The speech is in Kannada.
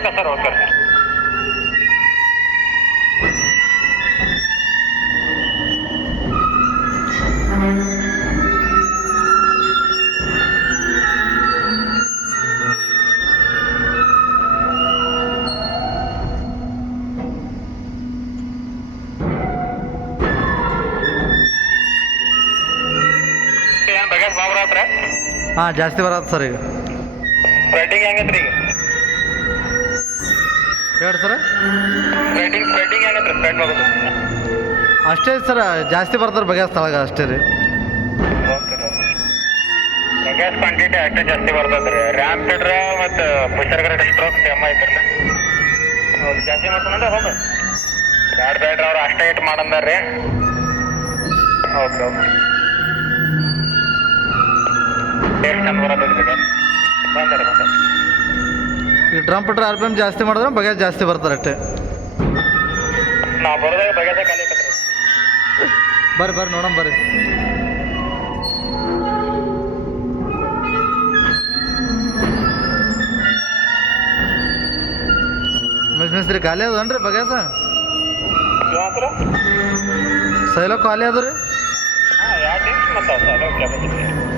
Okay sir okay sir. ಏನು ಬಗೆಸ್ ಬಾಬರ ಹತ್ರ ಹಾಂ ಜಾಸ್ತಿ ಬರತ್ತೆ ಸರ್ ಈಗ. ಸ್ಪ್ರೆಡ್ಡಿಂಗ್ ಹೆಂಗೈತ್ರಿ ಈಗ? ಹೇಳಿ ಸರ್. ಸ್ಪ್ರೆಡ್ಡಿಂಗ್ ಹೆಂಗೈತ್ರಿ? ಸ್ಪ್ರೆಡ್ ಮಾಡೋದು ಅಷ್ಟೇ ಸರ್, ಜಾಸ್ತಿ ಬರ್ತಾರೆ ಬಗೆಸ್ ಸ್ಥಳಗ ಅಷ್ಟೇ ರೀ. ಓಕೆ ರೀ. ಬಗೆಸ್ ಕ್ವಾಂಟಿಟಿ ಅಷ್ಟೇ ಜಾಸ್ತಿ ಬರ್ತದೆ ರೀ. ರ್ಯಾಮ್ ಫಿಡ್ರ ಮತ್ತು ಪುಷರ್ ಗರಡ್ ಸ್ಟ್ರೋಕ್ ಸೇಮ್ ಐತ್ರಲ್ಲ. ಹೌದು ಜಾಸ್ತಿ ಮಾಡ್ಕೊಂಡ್ರೆ ಹೋಗ ಬ್ಯಾಡ್ರಿ ಅವ್ರು ಅಷ್ಟೇ ಇಟ್ಟು ಮಾಡಂದಾರ ರೀ. ಓಕೆ ಓಕೆ ಟೇಸ್ಟ್ ಚಂದ ಬರೋದಿಲ್ಲ ಬಗೆಸ್ ಬಂದಾರೆ. ಈಗ ಡ್ರಮ್ ಪಟ್ರೆ ಆರ್ ಪಿ ಎಮ್ ಜಾಸ್ತಿ ಮಾಡಿದ್ರೆ ಬಗೆಸ್ ಜಾಸ್ತಿ ಬರ್ತಾರೆ ಅಷ್ಟೇ. ನಾವು ಬರೋದಾಗ ಬಗೆಸ ಖಾಲಿ ಐತತ್ರಿ. ಬರ್ರಿ ಬರ್ರಿ ನೋಡಮ್ ಬರ್ರಿ. ಮಿಸ್ತ್ರಿ ಖಾಲಿ ಅದನ್ರಿ ಬಗೆಸ? ಯಾವ ಸೈಲೋ ಖಾಲಿ ಅದ ರೀ. ಹಾಂ 2 ಟೀಮ್ಸ್ ಮತ್ತು